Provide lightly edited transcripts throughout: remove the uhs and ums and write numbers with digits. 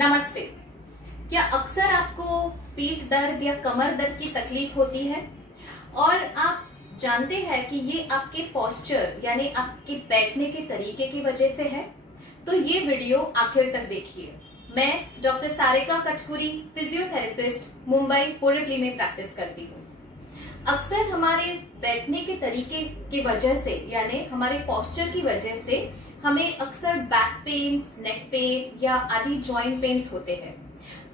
नमस्ते। क्या अक्सर आपको पीठ दर्द या कमर दर्द की तकलीफ होती है और आप जानते हैं कि ये आपके पोस्चर यानी आपके बैठने के तरीके की वजह से है? तो ये वीडियो आखिर तक देखिए। मैं डॉक्टर सारिका कटकुरी, फिजियोथेरेपिस्ट, मुंबई बोरिवली में प्रैक्टिस करती हूँ। अक्सर हमारे बैठने के तरीके की वजह से यानी हमारे पोस्चर की वजह से हमें अक्सर बैक पेन्स, नेक पेन या आदि जॉइंट पेन्स होते हैं।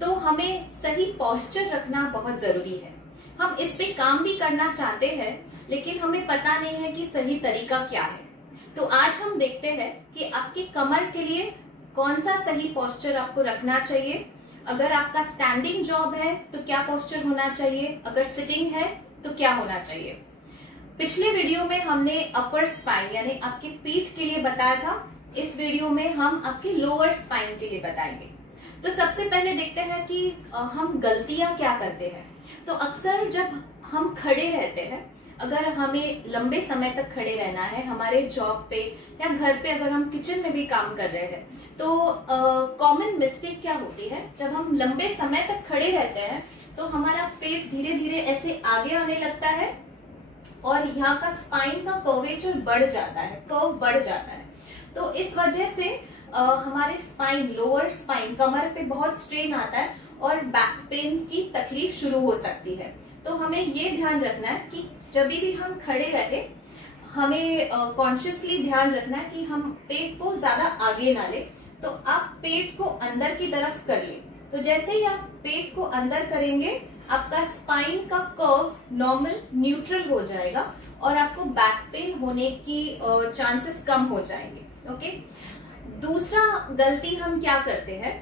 तो हमें सही पोस्चर रखना बहुत जरूरी है। हम इस पे काम भी करना चाहते हैं लेकिन हमें पता नहीं है कि सही तरीका क्या है। तो आज हम देखते हैं कि आपकी कमर के लिए कौन सा सही पोस्चर आपको रखना चाहिए। अगर आपका स्टैंडिंग जॉब है तो क्या पोस्चर होना चाहिए, अगर सिटिंग है तो क्या होना चाहिए। पिछले वीडियो में हमने अपर स्पाइन यानी आपके पीठ के लिए बताया था। इस वीडियो में हम आपके लोअर स्पाइन के लिए बताएंगे। तो सबसे पहले देखते हैं कि हम गलतियां क्या करते हैं। तो अक्सर जब हम खड़े रहते हैं, अगर हमें लंबे समय तक खड़े रहना है हमारे जॉब पे या घर पे, अगर हम किचन में भी काम कर रहे हैं, तो कॉमन मिस्टेक क्या होती है, जब हम लंबे समय तक खड़े रहते हैं तो हमारा पेट धीरे धीरे ऐसे आगे आने लगता है और यहाँ का स्पाइन का कर्वेचर बढ़ जाता है, कर्व बढ़ जाता है। तो इस वजह से हमारे स्पाइन, लोअर स्पाइन, कमर पे बहुत स्ट्रेन आता है और बैक पेन की तकलीफ शुरू हो सकती है। तो हमें ये ध्यान रखना है कि जब भी हम खड़े रहे हमें कॉन्शियसली ध्यान रखना है कि हम पेट को ज्यादा आगे ना ले। तो आप पेट को अंदर की तरफ कर ले। तो जैसे ही आप पेट को अंदर करेंगे आपका स्पाइन का कर्व नॉर्मल, न्यूट्रल हो जाएगा और आपको बैक पेन होने की चांसेस कम हो जाएंगे। ओके। दूसरा गलती हम क्या करते हैं,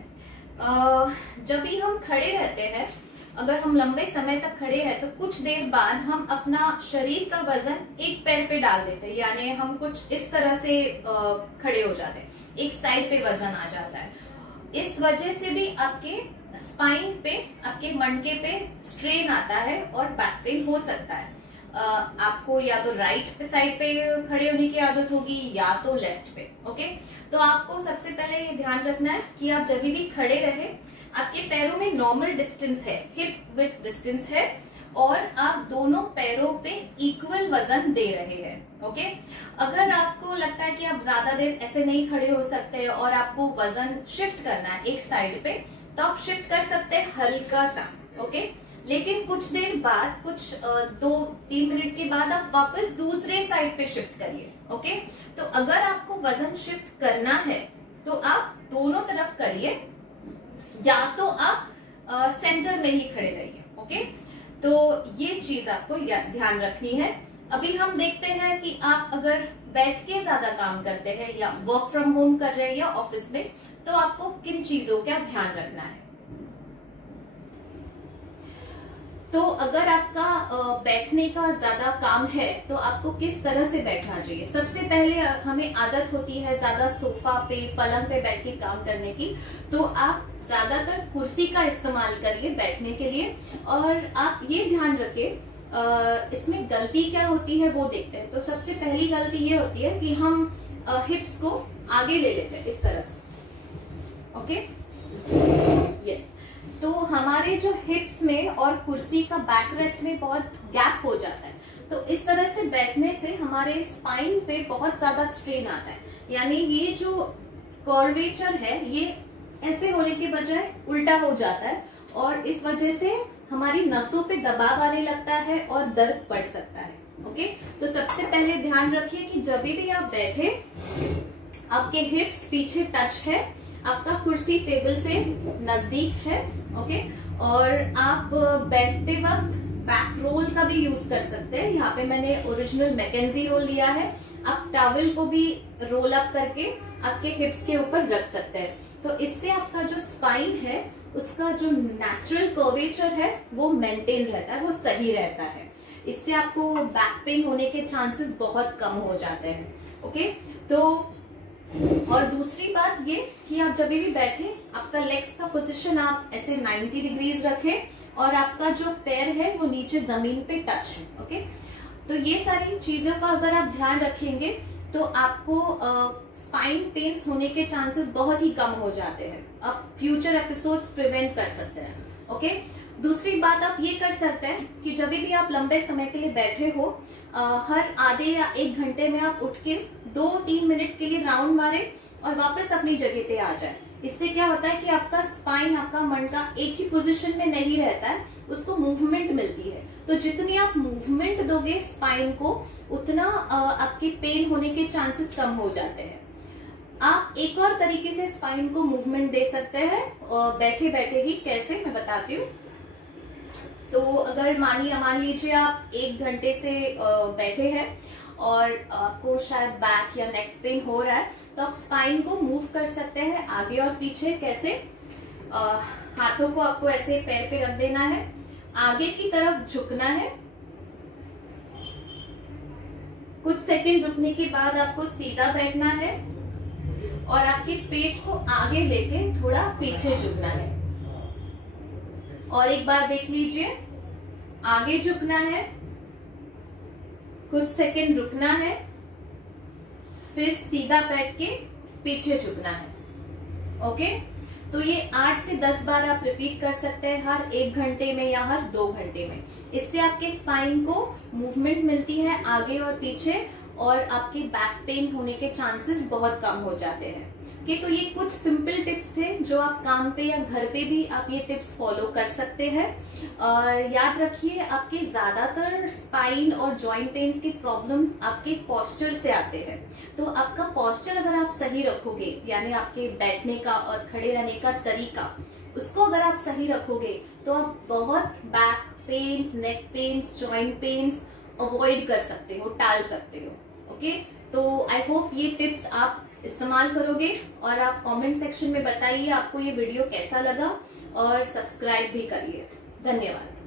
जब भी हम खड़े रहते हैं, अगर हम लंबे समय तक खड़े हैं तो कुछ देर बाद हम अपना शरीर का वजन एक पैर पे डाल देते हैं, यानी हम कुछ इस तरह से खड़े हो जाते हैं, एक साइड पे वजन आ जाता है। इस वजह से भी आपके स्पाइन पे, आपके मणके पे स्ट्रेन आता है और बैक पेन हो सकता है। आपको या तो राइट साइड पे खड़े होने की आदत होगी या तो लेफ्ट पे। ओके। तो आपको सबसे पहले ये ध्यान रखना है कि आप जब भी खड़े रहे आपके पैरों में नॉर्मल डिस्टेंस है, हिप विड्थ डिस्टेंस है और आप दोनों पैरों पे इक्वल वजन दे रहे हैं। ओके। अगर आपको लगता है कि आप ज्यादा देर ऐसे नहीं खड़े हो सकते और आपको वजन शिफ्ट करना है एक साइड पे, तो आप शिफ्ट कर सकते हैं हल्का सा। ओके। लेकिन कुछ देर बाद, कुछ 2-3 मिनट के बाद आप वापस दूसरे साइड पे शिफ्ट करिए। ओके। तो अगर आपको वजन शिफ्ट करना है तो आप दोनों तरफ करिए या तो आप सेंटर में ही खड़े रहिए। ओके। तो ये चीज आपको ध्यान रखनी है। अभी हम देखते हैं कि आप अगर बैठ के ज्यादा काम करते हैं या वर्क फ्रॉम होम कर रहे हैं या ऑफिस में, तो आपको किन चीजों का ध्यान रखना है। तो अगर आपका बैठने का ज्यादा काम है तो आपको किस तरह से बैठना चाहिए। सबसे पहले हमें आदत होती है ज्यादा सोफा पे, पलंग पे बैठ के काम करने की, तो आप ज्यादातर कुर्सी का इस्तेमाल करिए बैठने के लिए। और आप ये ध्यान रखें, इसमें गलती क्या होती है वो देखते हैं। तो सबसे पहली गलती ये होती है कि हम हिप्स को आगे ले लेते हैं इस तरह से। ओके। यस। तो हमारे जो हिप्स में और कुर्सी का बैक रेस्ट में बहुत गैप हो जाता है। तो इस तरह से बैठने से हमारे स्पाइन पे बहुत ज्यादा स्ट्रेन आता है, यानी ये जो कर्वेचर है ये ऐसे होने के बजाय उल्टा हो जाता है और इस वजह से हमारी नसों पे दबाव आने लगता है और दर्द बढ़ सकता है। ओके। तो सबसे पहले ध्यान रखिए कि जब भी आप बैठे आपके हिप्स पीछे टच है, आपका कुर्सी टेबल से नजदीक है। ओके। और आप बैठते वक्त बैक रोल का भी यूज कर सकते हैं। यहाँ पे मैंने ओरिजिनल मैकेंजी रोल लिया है। आप टॉवल को भी रोल अप करके आपके हिप्स के ऊपर रख सकते हैं। तो इससे आपका जो स्पाइन है उसका जो नेचुरल कर्वेचर है वो मेंटेन रहता है, वो सही रहता है। इससे आपको बैक पेन होने के चांसेस बहुत कम हो जाते हैं। ओके। तो और दूसरी बात ये कि आप जब भी बैठे आपका लेग्स का पोजीशन आप ऐसे 90 डिग्रीज रखें और आपका जो पैर है वो नीचे जमीन पे टच है। ओके। तो ये सारी चीजों का अगर आप ध्यान रखेंगे तो आपको स्पाइन पेन्स होने के चांसेस बहुत ही कम हो जाते हैं। आप फ्यूचर एपिसोड्स प्रिवेंट कर सकते हैं। ओके, दूसरी बात आप ये कर सकते हैं कि जब भी आप लंबे समय के लिए बैठे हो, हर आधे या 1 घंटे में आप उठ के 2-3 मिनट के लिए राउंड मारे और वापस अपनी जगह पे आ जाए। इससे क्या होता है कि आपका स्पाइन, आपका मन का एक ही पोजीशन में नहीं रहता है, उसको मूवमेंट मिलती है। तो जितनी आप मूवमेंट दोगे स्पाइन को, उतना आपके पेन होने के चांसेस कम हो जाते हैं। आप एक और तरीके से स्पाइन को मूवमेंट दे सकते हैं बैठे बैठे ही। कैसे, मैं बताती हूँ। तो अगर मान लीजिए आप 1 घंटे से बैठे हैं और आपको शायद बैक या नेक पेन हो रहा है, तो आप स्पाइन को मूव कर सकते हैं आगे और पीछे। कैसे, हाथों को आपको ऐसे पैर पे रख देना है, आगे की तरफ झुकना है, कुछ सेकंड रुकने के बाद आपको सीधा बैठना है और आपके पेट को आगे लेके थोड़ा पीछे झुकना है। और एक बार देख लीजिए, आगे झुकना है, कुछ सेकंड रुकना है, फिर सीधा बैठ के पीछे झुकना है। ओके, तो ये 8 से 10 बार आप रिपीट कर सकते हैं हर 1 घंटे में या हर 2 घंटे में। इससे आपके स्पाइन को मूवमेंट मिलती है आगे और पीछे, और आपके बैक पेन होने के चांसेस बहुत कम हो जाते हैं। कि तो ये कुछ सिंपल टिप्स थे जो आप काम पे या घर पे भी आप ये टिप्स फॉलो कर सकते हैं। याद रखिए, आपके ज्यादातर स्पाइन और जॉइंट पेन्स के प्रॉब्लम्स आपके पोस्चर से आते हैं। तो आपका पोस्चर अगर आप सही रखोगे, यानी आपके बैठने का और खड़े रहने का तरीका, उसको अगर आप सही रखोगे तो आप बहुत बैक पेन्स, नेक पेन्स, जॉइंट पेन्स अवॉइड कर सकते हो, टाल सकते हो। ओके, तो आई होप ये टिप्स आप इस्तेमाल करोगे और आप कमेंट सेक्शन में बताइए आपको ये वीडियो कैसा लगा, और सब्सक्राइब भी करिए। धन्यवाद।